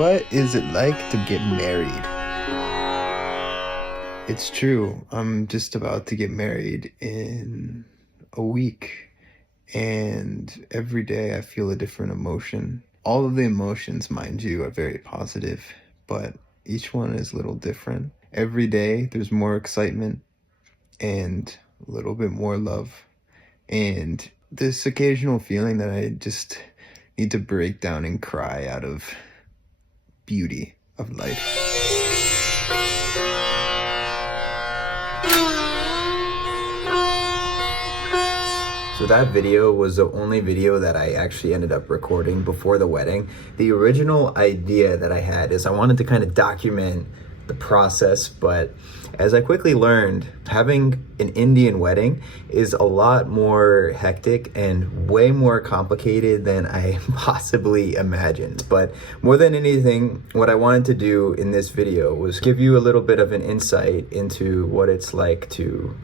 What is it like to get married? It's true. I'm just about to get married in a week, and every day I feel a different emotion. All of the emotions, mind you, are very positive, but each one is a little different. Every day there's more excitement and a little bit more love, and this occasional feeling that I just need to break down and cry out of beauty of life. So that video was the only video that I actually ended up recording before the wedding. The original idea that I had is I wanted to kind of document the process, but as I quickly learned, having an Indian wedding is a lot more hectic and way more complicated than I possibly imagined. But more than anything, what I wanted to do in this video was give you a little bit of an insight into what it's like to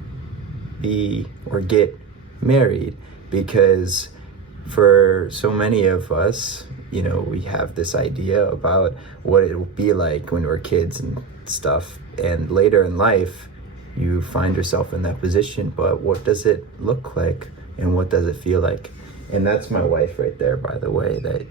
be or get married, because for so many of us, you know, we have this idea about what it will be like when we're kids and stuff, and later in life you find yourself in that position, but what does it look like and what does it feel like? And that's my wife right there, by the way, that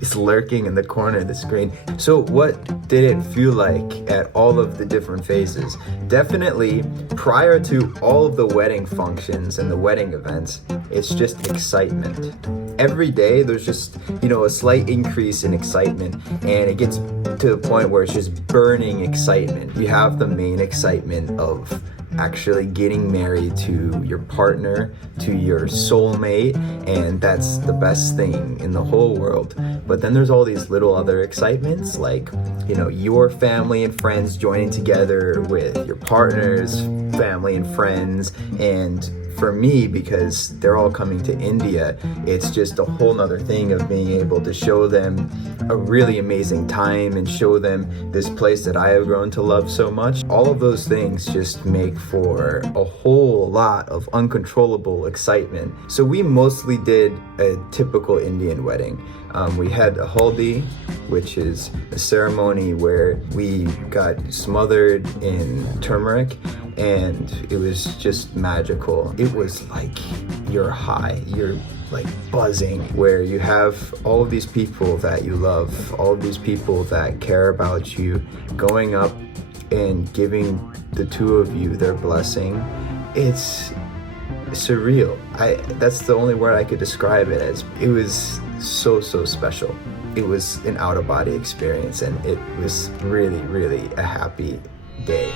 is lurking in the corner of the screen. So what did it feel like at all of the different phases? Definitely prior to all of the wedding functions and the wedding events, it's just excitement. Every day there's just, you know, a slight increase in excitement, and it gets to the point where it's just burning excitement. You have the main excitement of actually getting married to your partner, to your soulmate, and that's the best thing in the whole world. But then there's all these little other excitements, like, you know, your family and friends joining together with your partner's family and friends. And for me, because they're all coming to India, it's just a whole nother thing of being able to show them a really amazing time and show them this place that I have grown to love so much. All of those things just make for a whole lot of uncontrollable excitement. So we mostly did a typical Indian wedding. We had a haldi, which is a ceremony where we got smothered in turmeric, and it was just magical. It was like you're high, you're like buzzing, where you have all of these people that you love, all of these people that care about you, going up and giving the two of you their blessing. It's surreal. That's the only word I could describe it as. It was so special. It was an out-of-body experience, and it was really a happy day.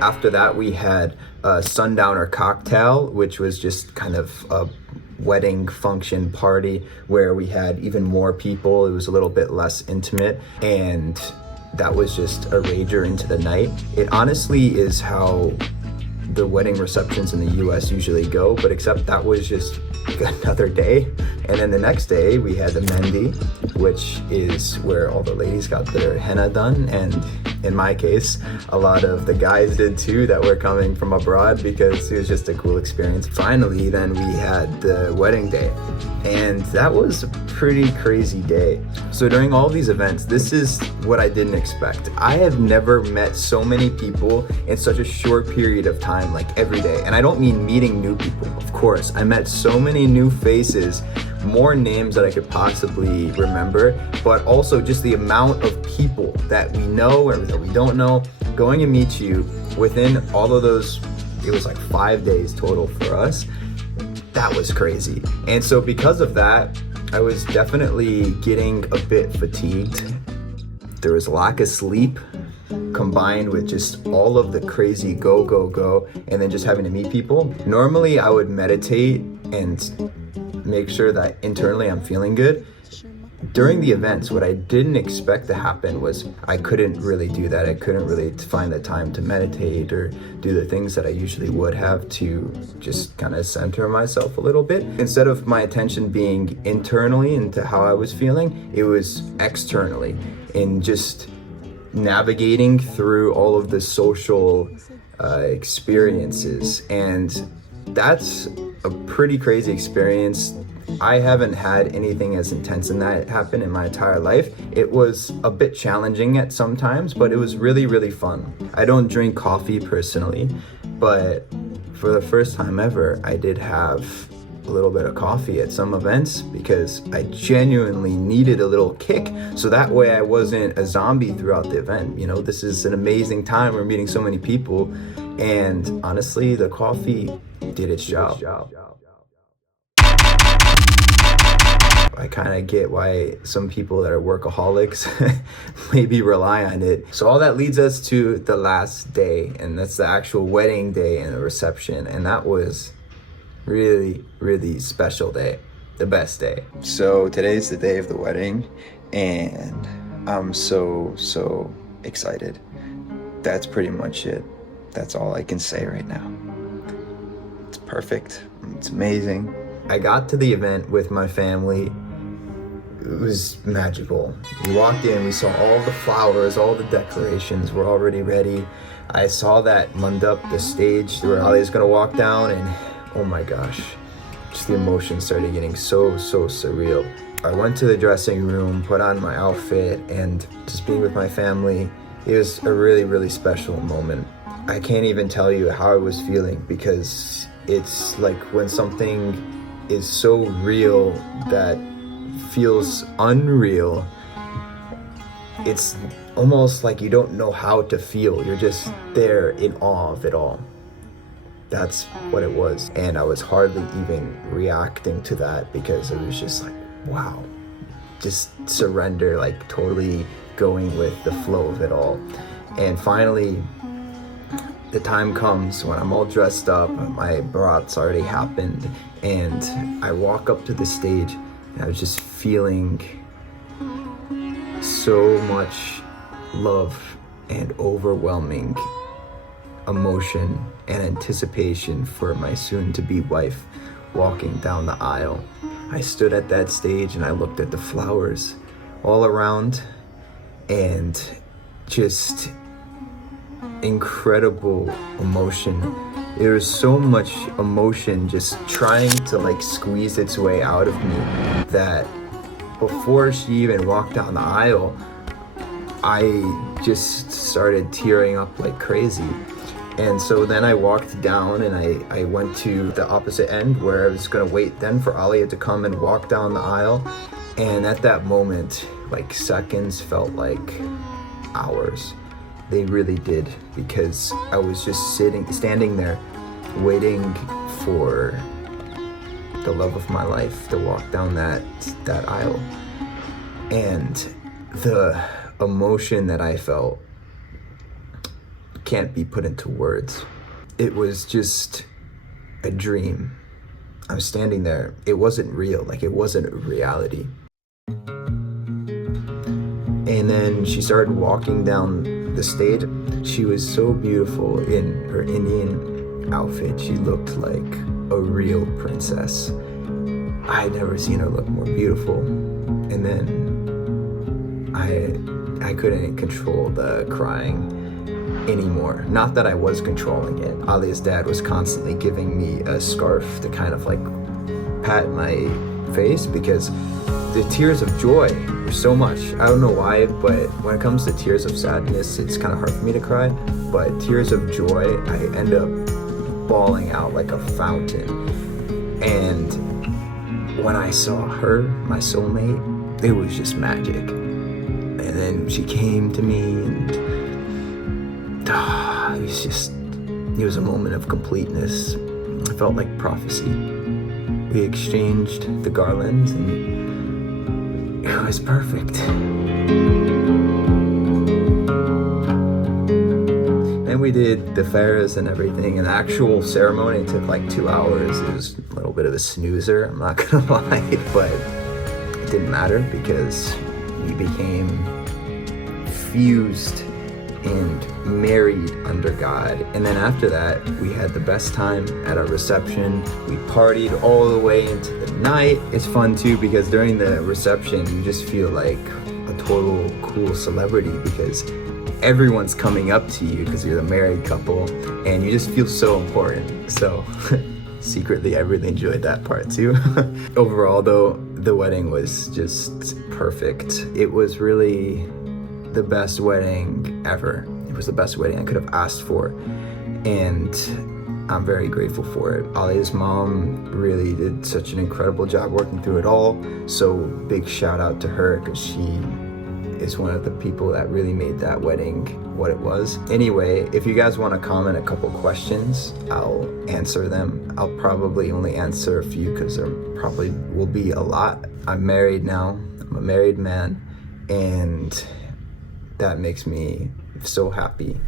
After that, we had a sundowner cocktail, which was just kind of a wedding function party where we had even more people. It was a little bit less intimate, and that was just a rager into the night. It honestly is how the wedding receptions in the US usually go, but except that was just another day. And then the next day we had the Mendi, which is where all the ladies got their henna done, and in my case a lot of the guys did too that were coming from abroad, because it was just a cool experience. Finally then we had the wedding day, and that was a pretty crazy day. So during all these events, this is what I didn't expect. I have never met so many people in such a short period of time, like every day. And I don't mean meeting new people, of course. I met so many new faces, more names that I could possibly remember, but also just the amount of people that we know or that we don't know going to meet you within all of those. It was like 5 days total for us. That was crazy. And so because of that, I was definitely getting a bit fatigued. There was lack of sleep combined with just all of the crazy go, and then just having to meet people. Normally I would meditate and make sure that internally I'm feeling good. During the events, what I didn't expect to happen was I couldn't really do that. I couldn't really find the time to meditate or do the things that I usually would have to just kind of center myself a little bit. Instead of my attention being internally into how I was feeling, it was externally in just navigating through all of the social experiences. And that's a pretty crazy experience. I haven't had anything as intense in that happen in my entire life. It was a bit challenging at some times, but it was really, really fun. I don't drink coffee personally, but for the first time ever, I did have a little bit of coffee at some events because I genuinely needed a little kick, so that way I wasn't a zombie throughout the event. You know, this is an amazing time. We're meeting so many people, and honestly, the coffee did its job. I kind of get why some people that are workaholics maybe rely on it. So all that leads us to the last day, and that's the actual wedding day and the reception, and that was really, really special day, the best day. So today's the day of the wedding, and I'm so excited. That's pretty much it. That's all I can say right now. It's perfect. It's amazing. I got to the event with my family. It was magical. We walked in, we saw all the flowers, all the decorations were already ready. I saw that mandap, the stage where Aaliyah's gonna walk down, and oh my gosh, just the emotions started getting so surreal. I went to the dressing room, put on my outfit, and just being with my family, it was a really, really special moment. I can't even tell you how I was feeling, because it's like when something is so real that feels unreal, it's almost like you don't know how to feel. You're just there in awe of it all. That's what it was. And I was hardly even reacting to that because it was just like, wow, just surrender, like totally going with the flow of it all. And finally, the time comes when I'm all dressed up, my barat's already happened, and I walk up to the stage, and I was just feeling so much love and overwhelming emotion and anticipation for my soon-to-be wife walking down the aisle. I stood at that stage and I looked at the flowers all around, and just incredible emotion. There was so much emotion just trying to like squeeze its way out of me that before she even walked down the aisle, I just started tearing up like crazy. And so then I walked down and I went to the opposite end where I was gonna wait then for Aaliyah to come and walk down the aisle. And at that moment, like seconds felt like hours. They really did, because I was just standing there waiting for the love of my life to walk down that aisle. And the emotion that I felt can't be put into words. It was just a dream. I'm standing there. It wasn't real, like it wasn't reality. And then she started walking down the stage. She was so beautiful in her Indian outfit. She looked like a real princess. I had never seen her look more beautiful. And then I couldn't control the crying anymore. Not that I was controlling it. Aaliyah's dad was constantly giving me a scarf to kind of like pat my face, because the tears of joy were so much. I don't know why, but when it comes to tears of sadness, it's kind of hard for me to cry. But tears of joy, I end up bawling out like a fountain. And when I saw her, my soulmate, it was just magic. And then she came to me, and it was a moment of completeness. It felt like prophecy. We exchanged the garlands, and it was perfect. Then we did the fairs and everything, and the actual ceremony took like 2 hours. It was a little bit of a snoozer, I'm not gonna lie, but it didn't matter because we became fused and married under God. And then after that, we had the best time at our reception. We partied all the way into the night. It's fun too, because during the reception, you just feel like a total cool celebrity, because everyone's coming up to you because you're the married couple, and you just feel so important. So secretly I really enjoyed that part too. Overall though, the wedding was just perfect. It was really the best wedding ever. It was the best wedding I could have asked for, and I'm very grateful for it. Aaliyah's mom really did such an incredible job working through it all, so big shout out to her, because she is one of the people that really made that wedding what it was. Anyway, if you guys want to comment a couple questions, I'll answer them. I'll probably only answer a few because there probably will be a lot. I'm married now. I'm a married man, and that makes me so happy